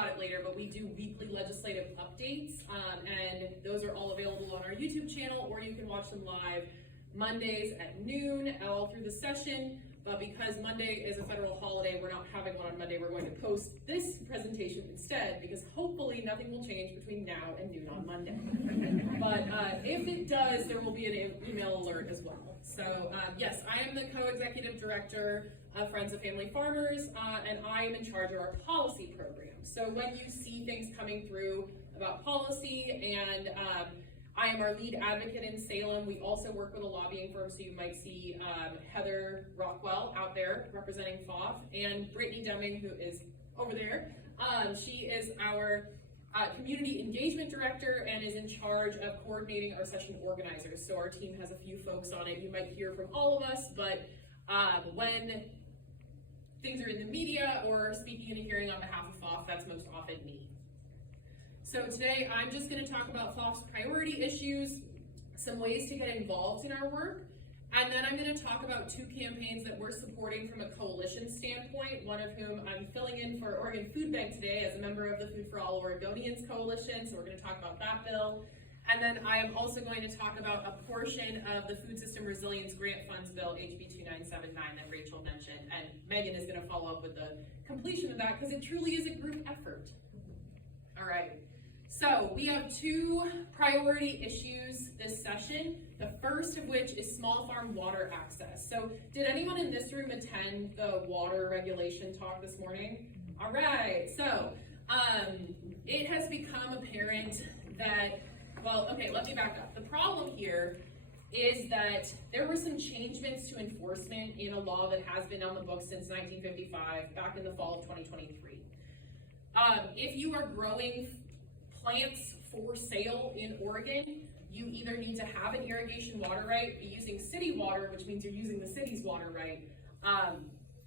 about it later, but we do weekly legislative updates, and those are all available on our YouTube channel, or you can watch them live Mondays at noon, all through the session. But because Monday is a federal holiday, we're not having one on Monday. We're going to post this presentation instead, because hopefully nothing will change between now and noon on Monday. But if it does, there will be an email alert as well. So yes, I am the co-executive director of Friends of Family Farmers, and I am in charge of our policy program. So when you see things coming through about policy, and I am our lead advocate in Salem. We also work with a lobbying firm, so you might see Heather Rockwell out there representing FOF, and Brittany Deming, who is over there. She is our community engagement director and is in charge of coordinating our session organizers. So our team has a few folks on it. You might hear from all of us, but when things are in the media or speaking in a hearing on behalf of FOF, that's most often me. So today I'm just going to talk about FOF's priority issues, some ways to get involved in our work, and then I'm going to talk about two campaigns that we're supporting from a coalition standpoint, one of whom I'm filling in for Oregon Food Bank today as a member of the Food for All Oregonians Coalition, so we're going to talk about that bill. And then I am also going to talk about a portion of the Food System Resilience Grant Funds Bill, HB 2979, that Rachel mentioned, and Megan is going to follow up with the completion of that because it truly is a group effort. All right. So we have two priority issues this session, the first of which is small farm water access. So did anyone in this room attend the water regulation talk this morning? All right, so it has become apparent that, well, okay, let me back up. The problem here is that there were some changements to enforcement in a law that has been on the books since 1955, back in the fall of 2023. If you are growing plants for sale in Oregon, you either need to have an irrigation water right, be using city water, which means you're using the city's water right,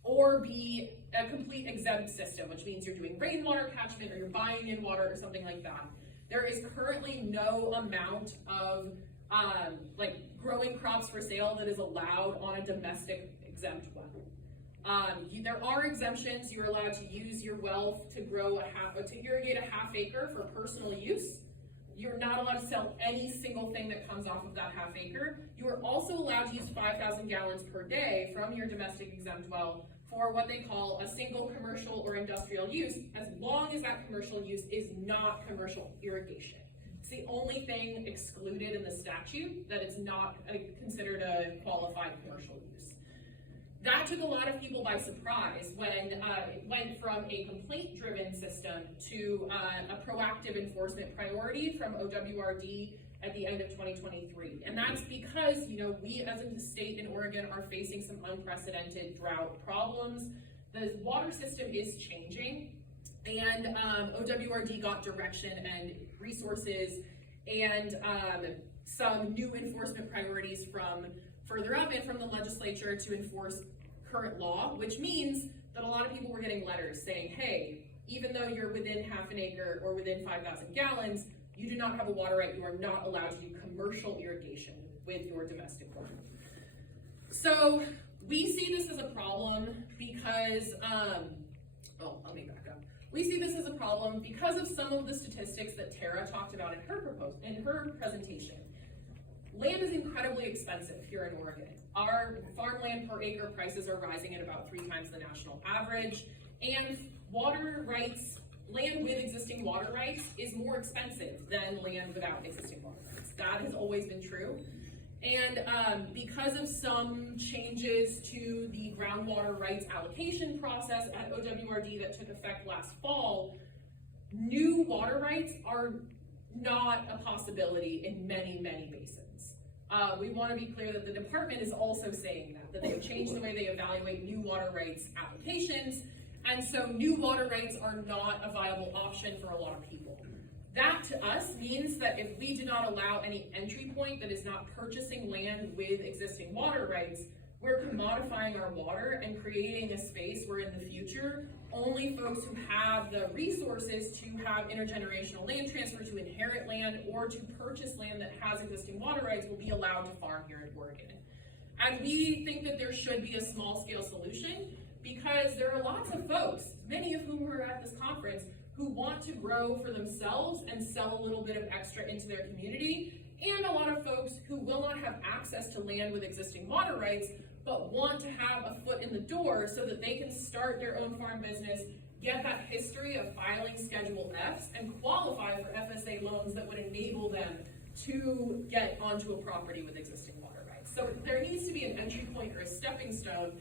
or be a complete exempt system, which means you're doing rainwater catchment or you're buying in water or something like that. There is currently no amount of like growing crops for sale that is allowed on a domestic exempt well. There are exemptions. You're allowed to use your well to irrigate a half acre for personal use. You're not allowed to sell any single thing that comes off of that half acre. You are also allowed to use 5,000 gallons per day from your domestic exempt well for what they call a single commercial or industrial use, as long as that commercial use is not commercial irrigation. It's the only thing excluded in the statute that it's not considered a qualified commercial use. That took a lot of people by surprise when it went from a complaint-driven system to a proactive enforcement priority from OWRD at the end of 2023. And that's because, you know, we as a state in Oregon are facing some unprecedented drought problems. The water system is changing, and OWRD got direction and resources and some new enforcement priorities from further up and from the legislature to enforce current law, which means that a lot of people were getting letters saying, hey, even though you're within half an acre or within 5,000 gallons, you do not have a water right. You are not allowed to do commercial irrigation with your domestic water. So we see this as a problem because, let me back up. We see this as a problem because of some of the statistics that Tara talked about in her presentation. Land is incredibly expensive here in Oregon. Our farmland per acre prices are rising at about 3 times the national average, and water rights, land with existing water rights is more expensive than land without existing water rights. That has always been true. And because of some changes to the groundwater rights allocation process at OWRD that took effect last fall, new water rights are not a possibility in many, many basins. We want to be clear that the department is also saying that they've changed the way they evaluate new water rights applications, and so new water rights are not a viable option for a lot of people. That to us means that if we do not allow any entry point that is not purchasing land with existing water rights, we're commodifying our water and creating a space where in the future, only folks who have the resources to have intergenerational land transfer, to inherit land, or to purchase land that has existing water rights will be allowed to farm here in Oregon. And we think that there should be a small scale solution because there are lots of folks, many of whom were at this conference, who want to grow for themselves and sell a little bit of extra into their community, and a lot of folks who will not have access to land with existing water rights, but want to have a foot in the door so that they can start their own farm business, get that history of filing Schedule Fs, and qualify for FSA loans that would enable them to get onto a property with existing water rights. So there needs to be an entry point or a stepping stone,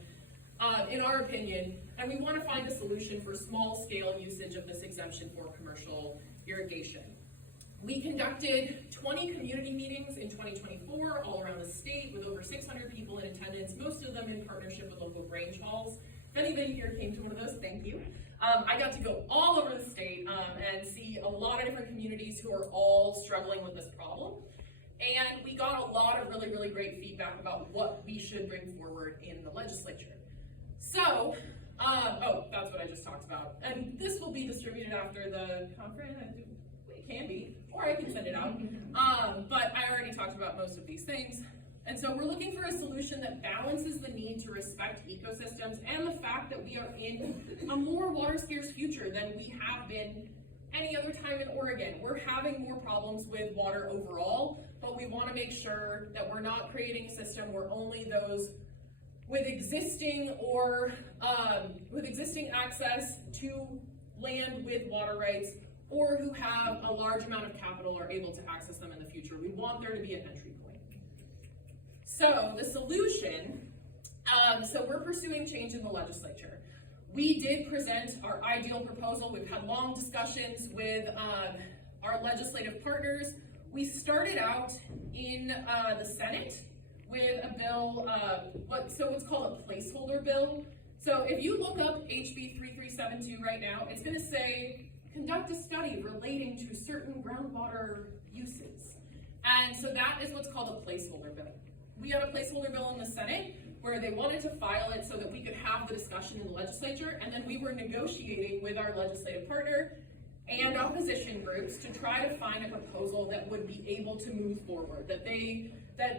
in our opinion, and we want to find a solution for small-scale usage of this exemption for commercial irrigation. We conducted 20 community meetings in 2024 all around the state with over 600 people in attendance, most of them in partnership with local Grange Halls. If anybody here came to one of those, thank you. I got to go all over the state and see a lot of different communities who are all struggling with this problem. And we got a lot of really, really great feedback about what we should bring forward in the legislature. So, oh, that's what I just talked about. And this will be distributed after the conference. It can be, or I can send it out. But I already talked about most of these things. And so we're looking for a solution that balances the need to respect ecosystems and the fact that we are in a more water scarce future than we have been any other time in Oregon. We're having more problems with water overall, but we want to make sure that we're not creating a system where only those with existing or with existing access to land with water rights or who have a large amount of capital are able to access them in the future. We want there to be an entry point. So the solution, so we're pursuing change in the legislature. We did present our ideal proposal. We've had long discussions with our legislative partners. We started out in the Senate with a bill, what's called a placeholder bill. So if you look up HB 3372 right now, it's going to say, conduct a study relating to certain groundwater uses. And so that is what's called a placeholder bill. We had a placeholder bill in the Senate where they wanted to file it so that we could have the discussion in the legislature, and then we were negotiating with our legislative partner and opposition groups to try to find a proposal that would be able to move forward, that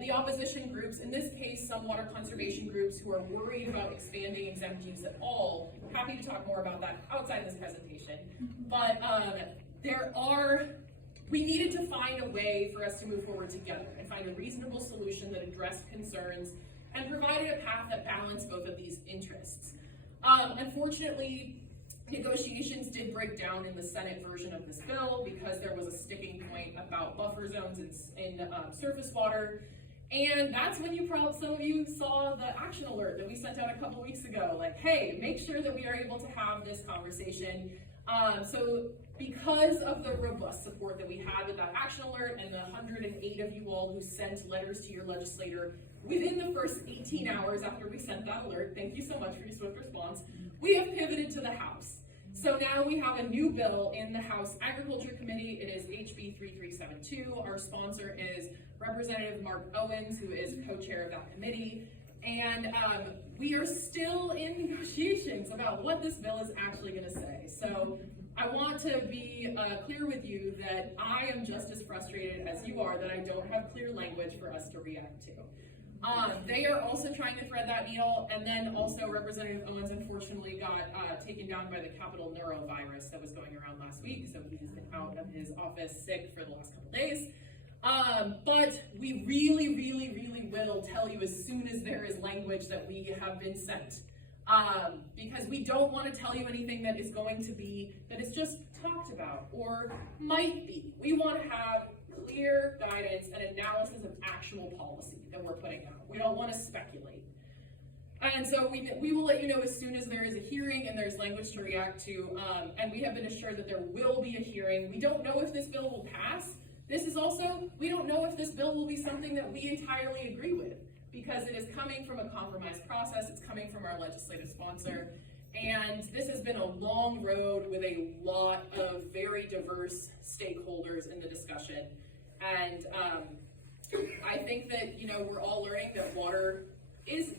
the opposition groups, in this case some water conservation groups who are worried about expanding exempt use at all, happy to talk more about that outside this presentation, but we needed to find a way for us to move forward together and find a reasonable solution that addressed concerns and provided a path that balanced both of these interests. Unfortunately, negotiations did break down in the Senate version of this bill because there was a sticking point about buffer zones in surface water. And that's when some of you saw the action alert that we sent out a couple weeks ago, like, hey, make sure that we are able to have this conversation. So because of the robust support that we had with that action alert and the 108 of you all who sent letters to your legislator within the first 18 hours after we sent that alert, thank you so much for your swift response, we have pivoted to the House. So now we have a new bill in the House Agriculture Committee. It is HB 3372. Our sponsor is Representative Mark Owens, who is co-chair of that committee. And we are still in negotiations about what this bill is actually going to say. So I want to be clear with you that I am just as frustrated as you are that I don't have clear language for us to react to. They are also trying to thread that needle, and then also Representative Owens unfortunately got taken down by the Capitol neurovirus that was going around last week, so he's been out of his office sick for the last couple days. But we really, really, really will tell you as soon as there is language that we have been sent. Because we don't want to tell you anything that is going to be, that is just talked about or might be. We want to have clear guidance and analysis of actual policy that we're putting out. We don't want to speculate. And so we will let you know as soon as there is a hearing and there's language to react to, and we have been assured that there will be a hearing. We don't know if this bill will pass. This is also, we don't know if this bill will be something that we entirely agree with, because it is coming from a compromise process, it's coming from our legislative sponsor, and this has been a long road with a lot of very diverse stakeholders in the discussion. And I think that, we're all learning that water is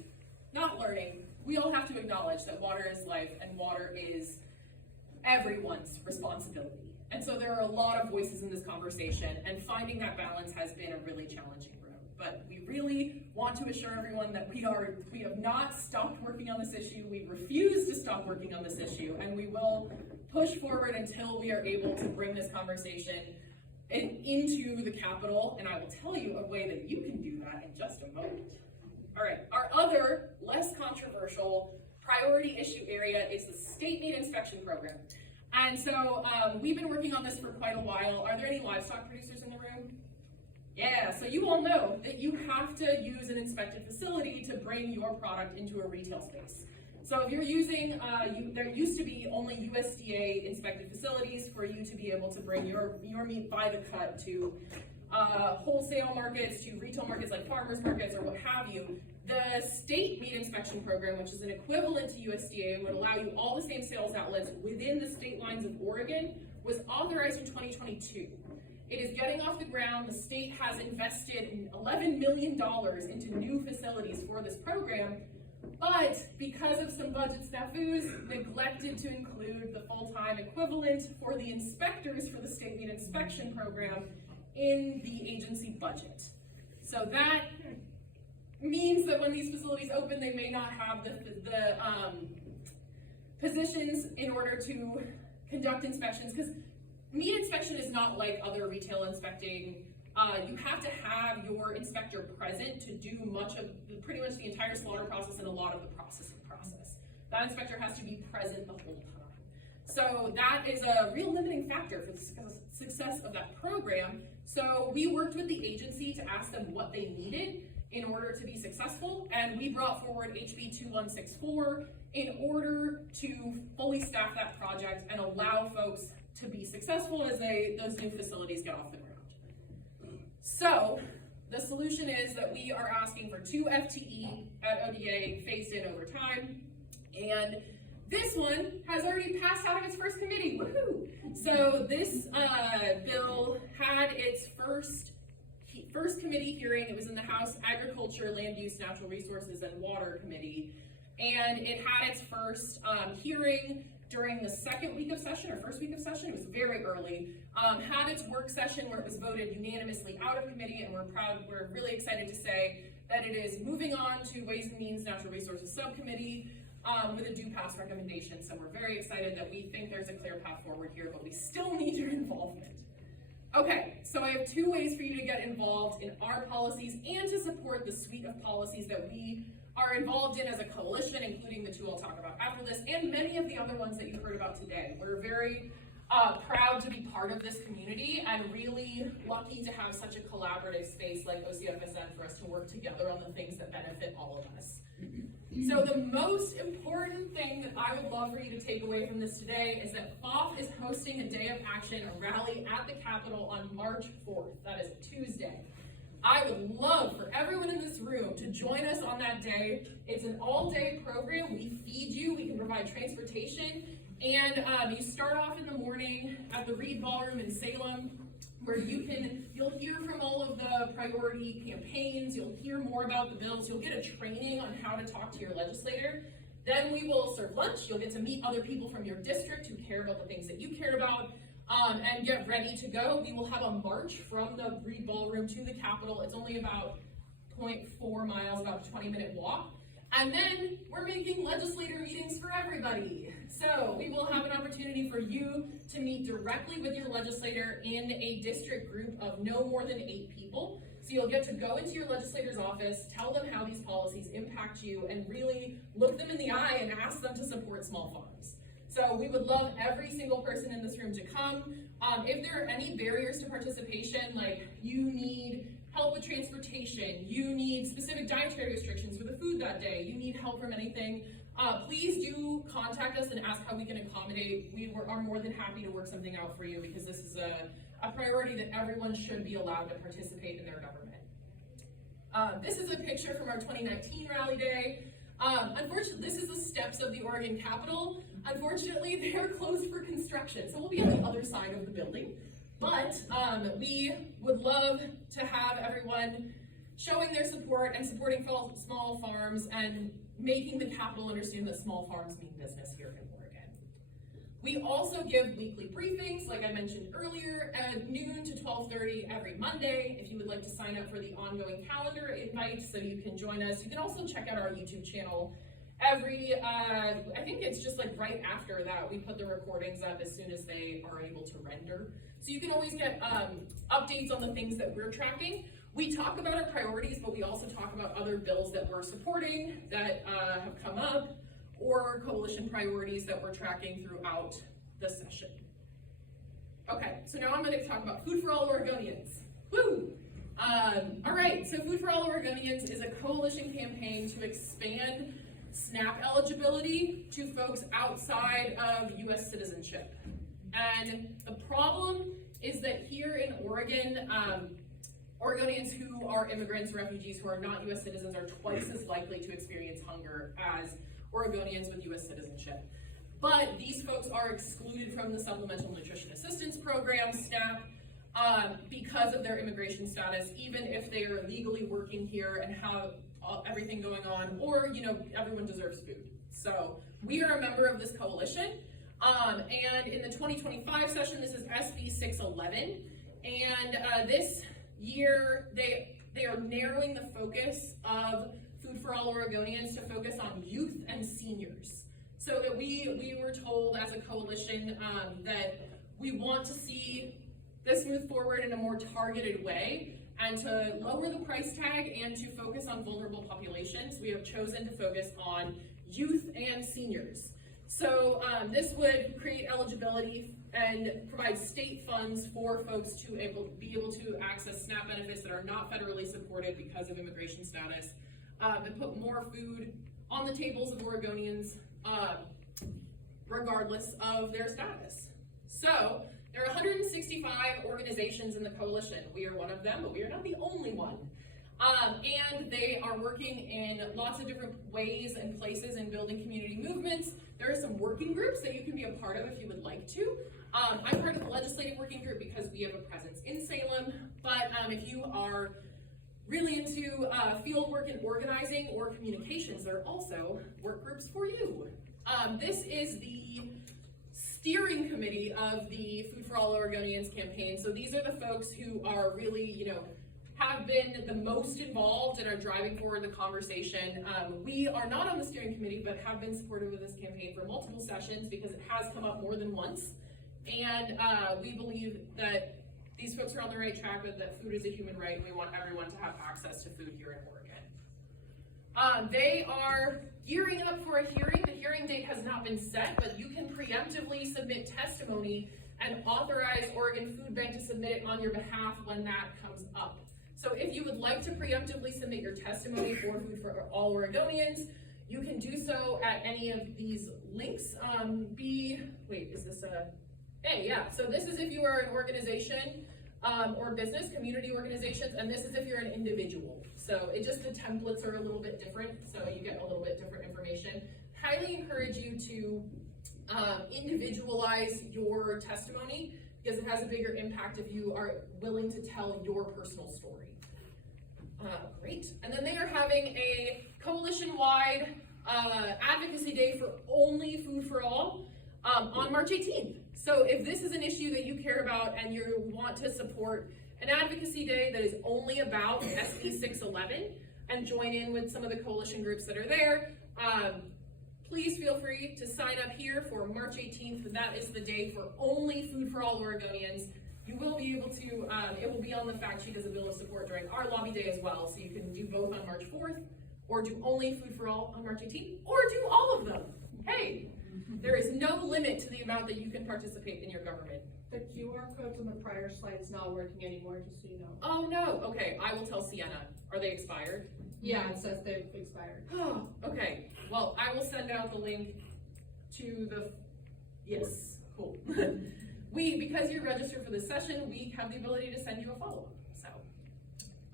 not learning. We all have to acknowledge that water is life and water is everyone's responsibility. And so there are a lot of voices in this conversation, and finding that balance has been a really challenging road. but we really want to assure everyone that we have not stopped working on this issue. We refuse to stop working on this issue, and we will push forward until we are able to bring this conversation into the Capitol, and I will tell you a way that you can do that in just a moment. All right, our other, less controversial priority issue area is the state meat inspection program. And so we've been working on this for quite a while. Are there any livestock producers in the room? Yeah, so you all know that you have to use an inspected facility to bring your product into a retail space. So if you're using, there used to be only USDA inspected facilities for you to be able to bring your meat by the cut to wholesale markets, to retail markets like farmers markets or what have you. The state meat inspection program, which is an equivalent to USDA, would allow you all the same sales outlets within the state lines of Oregon, was authorized in 2022. It is getting off the ground. The state has invested $11 million into new facilities for this program, but because of some budget snafus, neglected to include the full-time equivalent for the inspectors for the state meat inspection program in the agency budget. So that means that when these facilities open, they may not have the positions in order to conduct inspections, because meat inspection is not like other retail inspecting. You have to have your inspector present to do pretty much the entire slaughter process and a lot of the processing process. That inspector has to be present the whole time. So that is a real limiting factor for the success of that program. So we worked with the agency to ask them what they needed in order to be successful, and we brought forward HB 2164 in order to fully staff that project and allow folks to be successful as those new facilities get off the ground. So the solution is that we are asking for 2 FTE at ODA phased in over time, and this one has already passed out of its first committee. Woohoo! So this bill had its first committee hearing. It was in the House Agriculture, Land Use, Natural Resources, and Water Committee, and it had its first hearing during the second week of session, or first week of session. It was very early. Had its work session where it was voted unanimously out of committee, and we're really excited to say that it is moving on to Ways and Means Natural Resources Subcommittee with a due pass recommendation. So we're very excited that we think there's a clear path forward here, but we still need your involvement. Okay, so I have 2 ways for you to get involved in our policies and to support the suite of policies that we are involved in as a coalition, including the 2 I'll talk about after this, and many of the other ones that you've heard about today. We're very proud to be part of this community and really lucky to have such a collaborative space like OCFSN for us to work together on the things that benefit all of us. So the most important thing that I would love for you to take away from this today is that FOF is hosting a day of action, a rally at the Capitol on March 4th. That is Tuesday. I would love for everyone in this room to join us on that day. It's an all-day program. We feed you, we can provide transportation, and you start off in the morning at the Reed Ballroom in Salem, where you'll hear from all of the priority campaigns, you'll hear more about the bills, you'll get a training on how to talk to your legislator. Then we will serve lunch, you'll get to meet other people from your district who care about the things that you care about, and get ready to go. We will have a march from the Reed Ballroom to the Capitol. It's only about 0.4 miles, about a 20-minute walk. And then we're making legislator meetings for everybody. So we will have an opportunity for you to meet directly with your legislator in a district group of no more than 8 people. So you'll get to go into your legislator's office, tell them how these policies impact you, and really look them in the eye and ask them to support small farms. So we would love every single person in this room to come. If there are any barriers to participation, like you need help with transportation, you need specific dietary restrictions for the food that day, you need help from anything, please do contact us and ask how we can accommodate. We are more than happy to work something out for you because this is a priority that everyone should be allowed to participate in their government. This is a picture from our 2019 rally day. Unfortunately, this is the steps of the Oregon Capitol. Unfortunately, they're closed for construction, so we'll be on the other side of the building. But we would love to have everyone showing their support and supporting small farms and making the Capitol understand that small farms mean business here in Oregon. We also give weekly briefings, like I mentioned earlier, at noon to 12:30 every Monday. If you would like to sign up for the ongoing calendar invite so you can join us, you can also check out our YouTube channel. I think it's just like right after that, we put the recordings up as soon as they are able to render. So you can always get updates on the things that we're tracking. We talk about our priorities, but we also talk about other bills that we're supporting that have come up, or coalition priorities that we're tracking throughout the session. Okay, so now I'm going to talk about Food for All Oregonians. Woo! All right, so Food for All Oregonians is a coalition campaign to expand SNAP eligibility to folks outside of U.S. citizenship. And the problem is that here in Oregon, Oregonians who are immigrants, refugees who are not U.S. citizens are twice as likely to experience hunger as Oregonians with U.S. citizenship. But these folks are excluded from the Supplemental Nutrition Assistance Program, SNAP, because of their immigration status, even if they are legally working here and have everything going on, or, everyone deserves food. So we are a member of this coalition, and in the 2025 session, this is SB 611, and this year, they are narrowing the focus of Food for All Oregonians to focus on youth and seniors. So that we were told as a coalition that we want to see this move forward in a more targeted way and to lower the price tag and to focus on vulnerable populations. We have chosen to focus on youth and seniors. So this would create eligibility and provide state funds for folks to be able to access SNAP benefits that are not federally supported because of immigration status, and put more food on the tables of Oregonians, regardless of their status. So there are 165 organizations in the coalition. We are one of them, but we are not the only one. And they are working in lots of different ways and places in building community movements. There are some working groups that you can be a part of if you would like to. I'm part of the legislative working group because we have a presence in Salem, but if you are really into field work and organizing or communications, there are also work groups for you. This is the steering committee of the Food for All Oregonians campaign. So these are the folks who are really, have been the most involved and are driving forward the conversation. We are not on the steering committee, but have been supportive of this campaign for multiple sessions because it has come up more than once. And we believe that these folks are on the right track, but that food is a human right, and we want everyone to have access to food here in Oregon. They are gearing up for a hearing. The hearing date has not been set, but you can preemptively submit testimony and authorize Oregon Food Bank to submit it on your behalf when that comes up. So if you would like to preemptively submit your testimony for Food for All Oregonians, you can do so at any of these links. So this is if you are an organization or business, community organizations, and this is if you're an individual. So the templates are a little bit different, so you get a little bit different information. Highly encourage you to individualize your testimony because it has a bigger impact if you are willing to tell your personal story. Great. And then they are having a coalition-wide advocacy day for only Food for All on March 18th. So if this is an issue that you care about and you want to support an advocacy day that is only about SB 611 and join in with some of the coalition groups that are there, please feel free to sign up here for March 18th. That is the day for only Food for All Oregonians. You will be able to, it will be on the fact sheet as a bill of support during our lobby day as well. So you can do both on March 4th, or do only Food for All on March 18th, or do all of them. Hey, there is no limit to the amount that you can participate in your government. The QR codes on the prior slide is not working anymore, just so you know. Oh no, okay, I will tell Sienna. Are they expired? Yeah, it says they've expired. Oh, okay. Well, I will send out the link to the, yes, cool. Because you're registered for this session, we have the ability to send you a follow-up, so.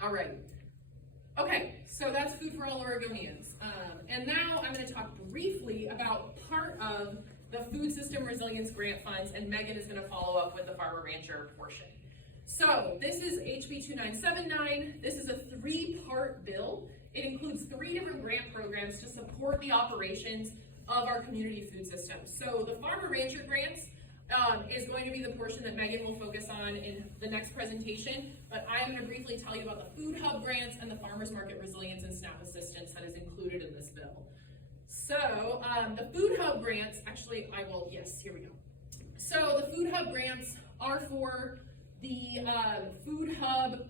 All right. Okay, so that's Food for All Oregonians. And now I'm gonna talk briefly about part of the Food System Resilience Grant Funds, and Megan is gonna follow up with the Farmer Rancher portion. So this is HB 2979. This is a 3-part bill. It includes 3 different grant programs to support the operations of our community food system. So the Farmer Rancher grants is going to be the portion that Megan will focus on in the next presentation, but I am going to briefly tell you about the Food Hub grants and the Farmers Market Resilience and SNAP assistance that is included in this bill. So the Food Hub grants, here we go. So the Food Hub grants are for the Food Hub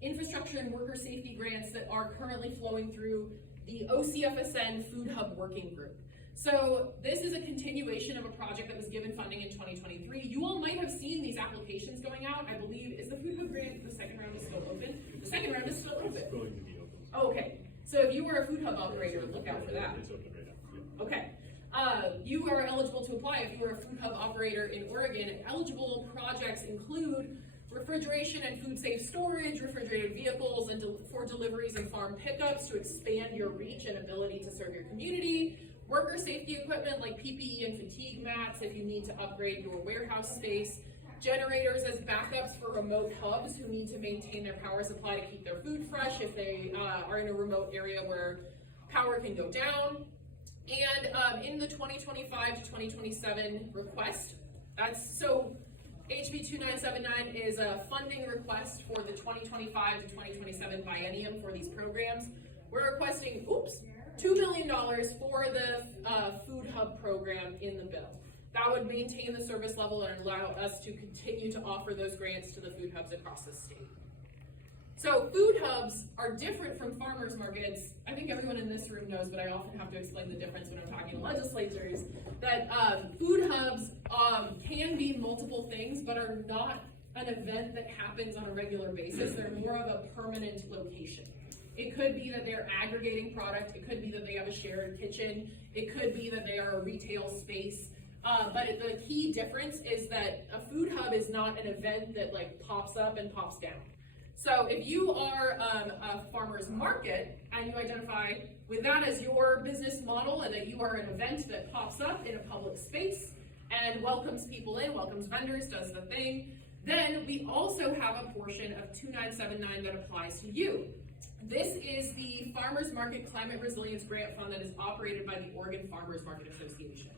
infrastructure and worker safety grants that are currently flowing through the OCFSN Food Hub Working Group. So this is a continuation of a project that was given funding in 2023. You all might have seen these applications going out. I believe, is the Food Hub grant, the second round is still open? The second round is still open. It's going to be open. Oh, okay. So if you were a Food Hub operator, look out for that. It's open right now. Yeah. Okay. You are eligible to apply if you are a Food Hub operator in Oregon. And eligible projects include refrigeration and food safe storage, refrigerated vehicles, and for deliveries and farm pickups to expand your reach and ability to serve your community. Worker safety equipment like PPE and fatigue mats if you need to upgrade your warehouse space. Generators as backups for remote hubs who need to maintain their power supply to keep their food fresh if they are in a remote area where power can go down. And in the 2025 to 2027 request, HB 2979 is a funding request for the 2025 to 2027 biennium for these programs. We're requesting, $2 million for the Food Hub program in the bill. That would maintain the service level and allow us to continue to offer those grants to the food hubs across the state. So food hubs are different from farmers markets. I think everyone in this room knows, but I often have to explain the difference when I'm talking to legislators, that food hubs can be multiple things, but are not an event that happens on a regular basis. They're more of a permanent location. It could be that they're aggregating product. It could be that they have a shared kitchen. It could be that they are a retail space. But the key difference is that a food hub is not an event that pops up and pops down. So if you are a farmer's market and you identify with that as your business model and that you are an event that pops up in a public space and welcomes people in, welcomes vendors, does the thing, then we also have a portion of 2979 that applies to you. This is the Farmers Market Climate Resilience Grant Fund that is operated by the Oregon Farmers Market Association.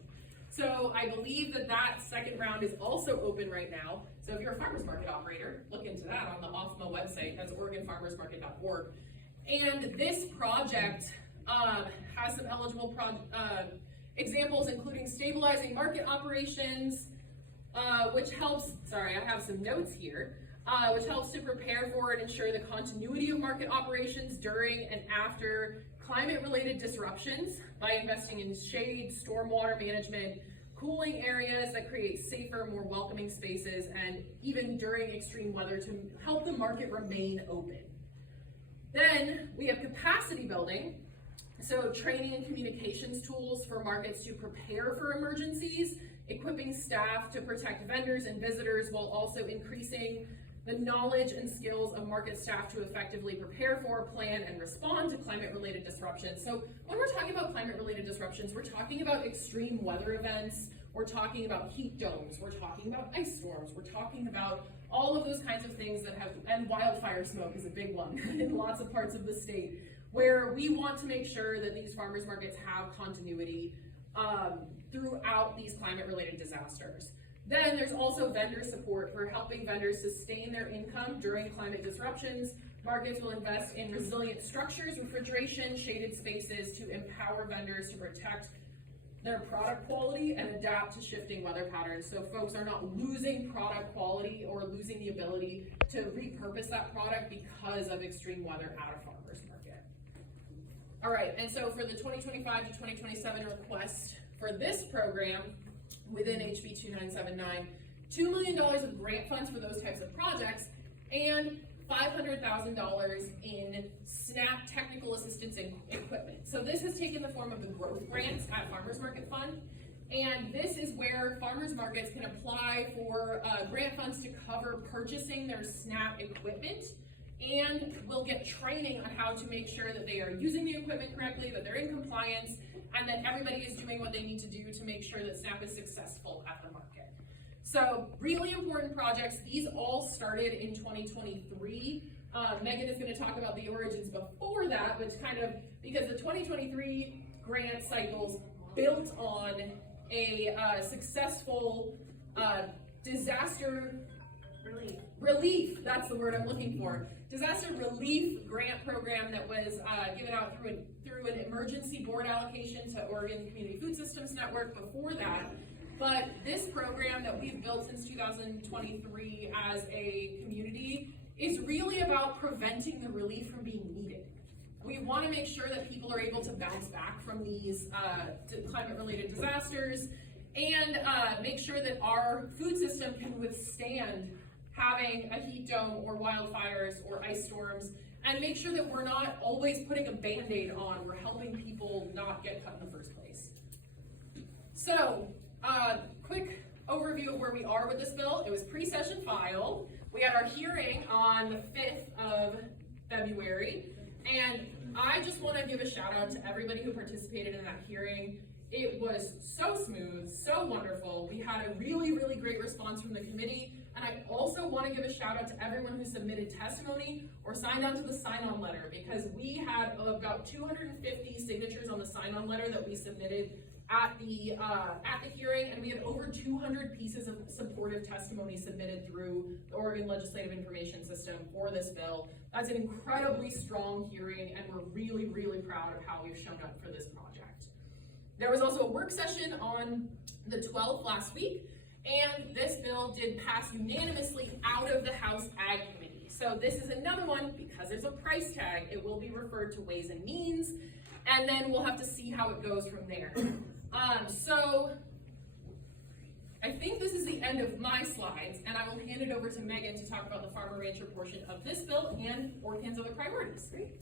So I believe that second round is also open right now. So if you're a farmers market operator, look into that on the OFMA website. That's OregonFarmersMarket.org. And this project has some eligible examples, including stabilizing market operations, which helps, I have some notes here, which helps to prepare for and ensure the continuity of market operations during and after climate-related disruptions by investing in shade, stormwater management, cooling areas that create safer, more welcoming spaces, and even during extreme weather to help the market remain open. Then we have capacity building, so training and communications tools for markets to prepare for emergencies, equipping staff to protect vendors and visitors while also increasing the knowledge and skills of market staff to effectively prepare for, plan, and respond to climate-related disruptions. So when we're talking about climate-related disruptions, we're talking about extreme weather events, we're talking about heat domes, we're talking about ice storms, we're talking about all of those kinds of things that have, and wildfire smoke is a big one in lots of parts of the state, where we want to make sure that these farmers markets have continuity throughout these climate-related disasters. Then there's also vendor support for helping vendors sustain their income during climate disruptions. Markets will invest in resilient structures, refrigeration, shaded spaces to empower vendors to protect their product quality and adapt to shifting weather patterns. So folks are not losing product quality or losing the ability to repurpose that product because of extreme weather at a farmer's market. All right, and so for the 2025 to 2027 request for this program, within HB 2979, $2 million of grant funds for those types of projects, and $500,000 in SNAP technical assistance and equipment. So this has taken the form of the growth grants at Farmers Market Fund, and this is where farmers markets can apply for grant funds to cover purchasing their SNAP equipment, and will get training on how to make sure that they are using the equipment correctly, that they're in compliance, and that everybody is doing what they need to do to make sure that SNAP is successful at the market. So really important projects. These all started in 2023. Megan is going to talk about the origins before that, which kind of, because the 2023 grant cycles built on a successful disaster relief, that's the word I'm looking for. Disaster relief grant program that was given out through an emergency board allocation to Oregon Community Food Systems Network before that. But this program that we've built since 2023 as a community is really about preventing the relief from being needed. We want to make sure that people are able to bounce back from these climate-related disasters and make sure that our food system can withstand having a heat dome or wildfires or ice storms, and make sure that we're not always putting a Band-Aid on, we're helping people not get cut in the first place. So, quick overview of where we are with this bill. It was pre-session filed. We had our hearing on the 5th of February, and I just want to give a shout out to everybody who participated in that hearing. It was so smooth, so wonderful. We had a really, really great response from the committee. And I also want to give a shout out to everyone who submitted testimony or signed on to the sign-on letter, because we had about 250 signatures on the sign-on letter that we submitted at the hearing, and we had over 200 pieces of supportive testimony submitted through the Oregon Legislative Information System for this bill. That's an incredibly strong hearing, and we're really, really proud of how we've shown up for this project. There was also a work session on the 12th last week, and this bill did pass unanimously out of the House Ag Committee. So this is another one, because there's a price tag, it will be referred to Ways and Means, and then we'll have to see how it goes from there. So I think this is the end of my slides, and I will hand it over to Megan to talk about the Farmer Rancher portion of this bill and ORCAN's other priorities. Great.